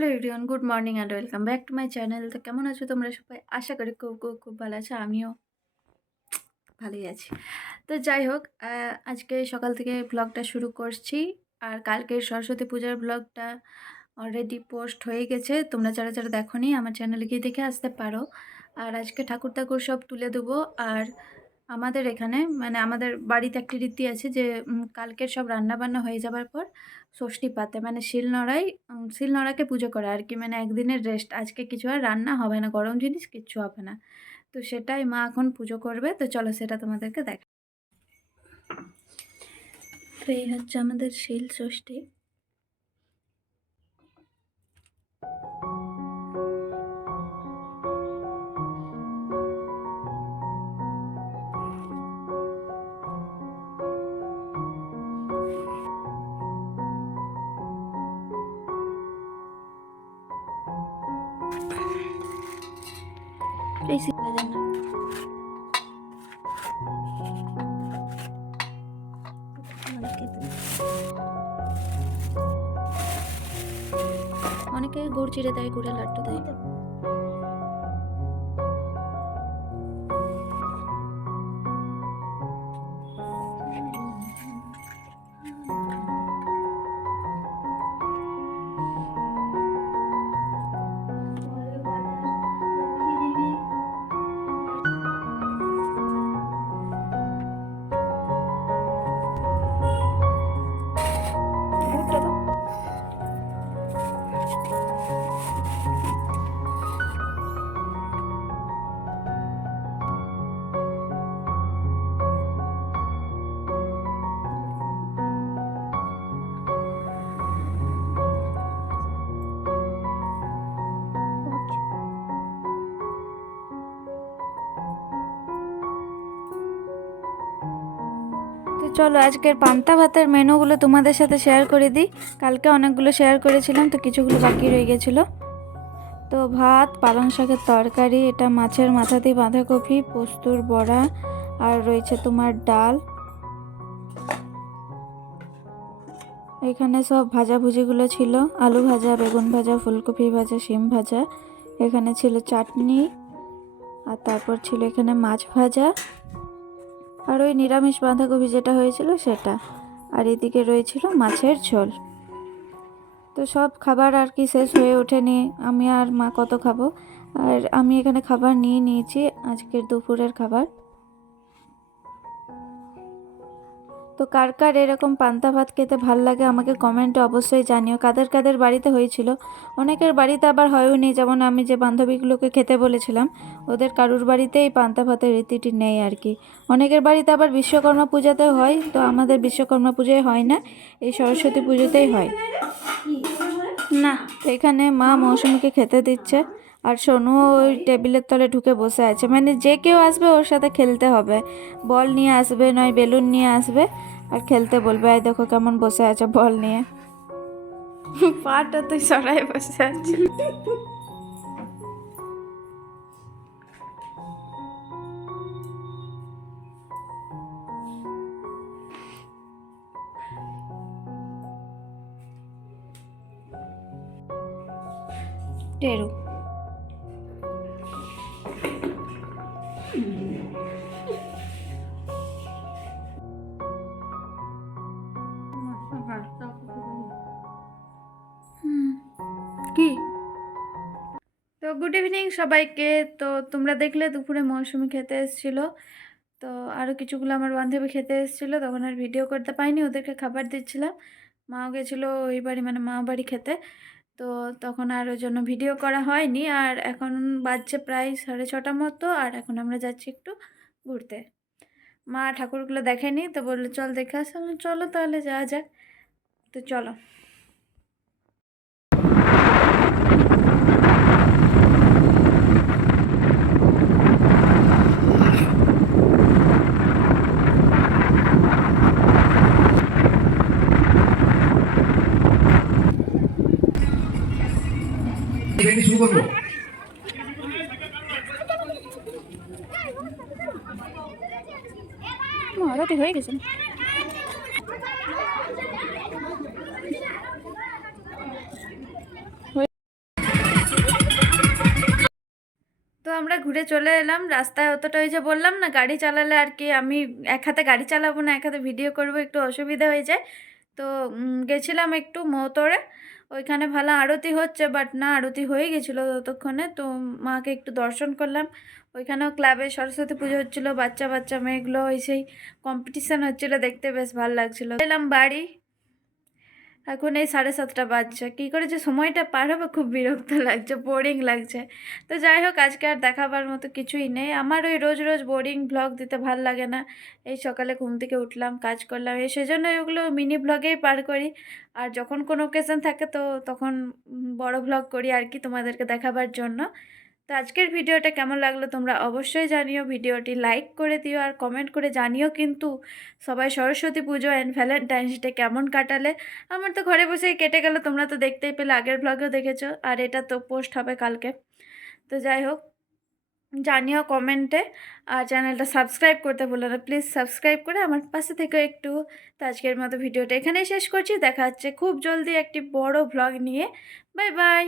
Hello everyone, good morning and welcome back to my channel. তো কেমন আছো তোমরা সবাই? আশা করি খুব খুব খুব ভালো আছো। আমিও ভালোই আছি। তো যাই হোক আজকে সকাল থেকে ব্লগটা শুরু করছি। আর কালকে সরস্বতী পূজার ব্লগটা অলরেডি পোস্ট হয়ে গেছে। তোমরা যারা যারা দেখোনি, আমার চ্যানেলে গিয়ে দেখে আসতে পারো। আর আজকে ঠাকুর ঠাকুর সব তুলে দেবো। আর আমাদের এখানে মানে আমাদের বাড়িতে একটি রীতি আছে যে কালকের সব রান্না বান্না হয়ে যাবার পর ষষ্ঠী পাতে মানে শিলনোড়াই শিলনোড়াকে পুজো করে আর কি মানে একদিনের রেস্ট আজকে কিছু আর রান্না হবে না, গরম জিনিস কিচ্ছু হবে না। তো সেটাই মা এখন পুজো করবে, তো চলো সেটা তোমাদেরকে দেখ। তো এই হচ্ছে আমাদের শিল ষষ্ঠী। অনেকে গুড় চিড়ে দেয় গুড়ের লাড্ডু দেয়। চলো আজকের পান্তা ভাতের মেনুগুলো তোমাদের সাথে শেয়ার করে দিই। কালকে অনেকগুলো শেয়ার করেছিলাম, তো কিছুগুলো বাকি রয়ে গেছিল। তো ভাত, পালং শাকের তরকারি, এটা মাছের মাথা দিয়ে বাঁধাকপি, পোস্তুর বড়া, আর রয়েছে তোমার ডাল। এখানে সব ভাজাভুজিগুলো ছিল, আলু ভাজা, বেগুন ভাজা, ফুলকপি ভাজা, শিম ভাজা। এখানে ছিল চাটনি, আর তারপর ছিল এখানে মাছ ভাজা। আর ওই নিরামিষ বাঁধাকপি যেটা হয়েছিল সেটা। আর এদিকে রয়েছিল মাছের ঝোল। তো সব খাবার আর কি শেষ হয়ে ওঠেনি। আমি আর মা কত খাব? আর আমি এখানে খাবার নিয়ে নিয়েছি আজকের দুপুরের খাবার। তো কার কার এরকম পান্তা ভাত খেতে ভালো লাগে আমাকে কমেন্টে অবশ্যই জানিও। কাদের কাদের বাড়িতে হয়েছিল? অনেকের বাড়িতে আবার হয়ও হয়ওনি, যেমন আমি যে বান্ধবীগুলোকে খেতে বলেছিলাম, ওদের কারুর বাড়িতে এই পান্তা ভাতের রীতিটি নেই আর কি অনেকের বাড়িতে আবার বিশ্বকর্মা পূজাতে হয়, তো আমাদের বিশ্বকর্মা পুজোয় হয় না, এই সরস্বতী পুজোতেই হয়। না, এখানে মা মৌসুমীকে খেতে দিচ্ছে, আর সোনু ওই টেবিলের তলে ঢুকে বসে আছে। মানে যে কেউ আসবে ওর সাথে খেলতে হবে। বল নিয়ে আসবে, নয় বেলুন নিয়ে আসবে খেলতে বলবে এই দেখো কেমন বসে আছে বল নিয়ে। পাটা তুই সরাই বসে আছে। টেরু। কি? তো গুড ইভিনিং সবাইকে। তো তোমরা দেখলে দুপুরে মৌসুমি খেতে এসেছিল। তো আরও কিছুগুলো আমার বান্ধবী খেতে এসেছিল, তখন আর ভিডিও করতে পাইনি, ওদেরকে খাবার দিচ্ছিলাম। মাও গেছিল ওই বাড়ি মানে মা বাড়ি খেতে। তো তখন আর ওই জন্য ভিডিও করা হয়নি। আর এখন বাজছে প্রায় সাড়ে ছটা মতো, আর এখন আমরা যাচ্ছি একটু ঘুরতে। মা ঠাকুরগুলো দেখেনি তো বলল চল দেখে আসো আমি বললাম, চলো তাহলে যাওয়া যাক। তো চলো। শুরু করব? মোটামুটি হয়ে গেছে। তো আমরা ঘুরে চলে এলাম। রাস্তায় অতটা ওই যে বললাম না, গাড়ি চালালে আর কি আমি এক হাতে গাড়ি চালাবো না, এক হাতে ভিডিও করব, একটু অসুবিধা হয়ে যায়। তো গেছিলাম একটু মতরে ওইখানে ভালো আরতি হচ্ছে বাট না, আরতি হয়ে গেছিল ততক্ষণে। তো মাকে একটু দর্শন করলাম। ওইখানেও ক্লাবে সরস্বতী পুজো হচ্ছিল, বাচ্চা বাচ্চা মেয়েগুলো ওই সেই কম্পিটিশান হচ্ছিল, দেখতে বেশ ভালো লাগছিল। এলাম বাড়ি, এখন এই সাড়ে সাতটা বাজছে। কী করে যে সময়টা পার হবে, খুব বিরক্ত লাগছে বোরিং লাগছে। তো যাই হোক, আজকে আর দেখাবার মতো কিছুই নেই। আমার ওই রোজ রোজ বোরিং ব্লগ দিতে ভালো লাগে না। এই সকালে ঘুম থেকে উঠলাম, কাজ করলাম, এই সেজন্য ওগুলো মিনি ব্লগেই পার করি। আর যখন কোনো ওকেশন থাকে তো তখন বড় ব্লগ করি আর কি তোমাদেরকে দেখাবার জন্য। তো আজকের ভিডিওটা কেমন লাগল তোমরা অবশ্যই জানিও। ভিডিওটি লাইক করে দিও আর কমেন্ট করে জানিও কিন্তু সবাই সরস্বতী পুজো অ্যান্ড ভ্যালেন্টাইন্স ডে কেমন কাটালে। আমার তো ঘরে বসেই কেটে গেল, তোমরা তো দেখতেই পেলে, আগের ব্লগেও দেখেছ আর এটা তো পোস্ট হবে কালকে। তো যাই হোক, জানিও কমেন্টে আর চ্যানেলটা সাবস্ক্রাইব করতে ভুলো না প্লিজ সাবস্ক্রাইব করে আমার পাশে থেকে একটু। তো আজকের মতো ভিডিওটা এখানেই শেষ করছি, দেখা হচ্ছে খুব জলদি একটি বড় ভ্লগ নিয়ে। Bye bye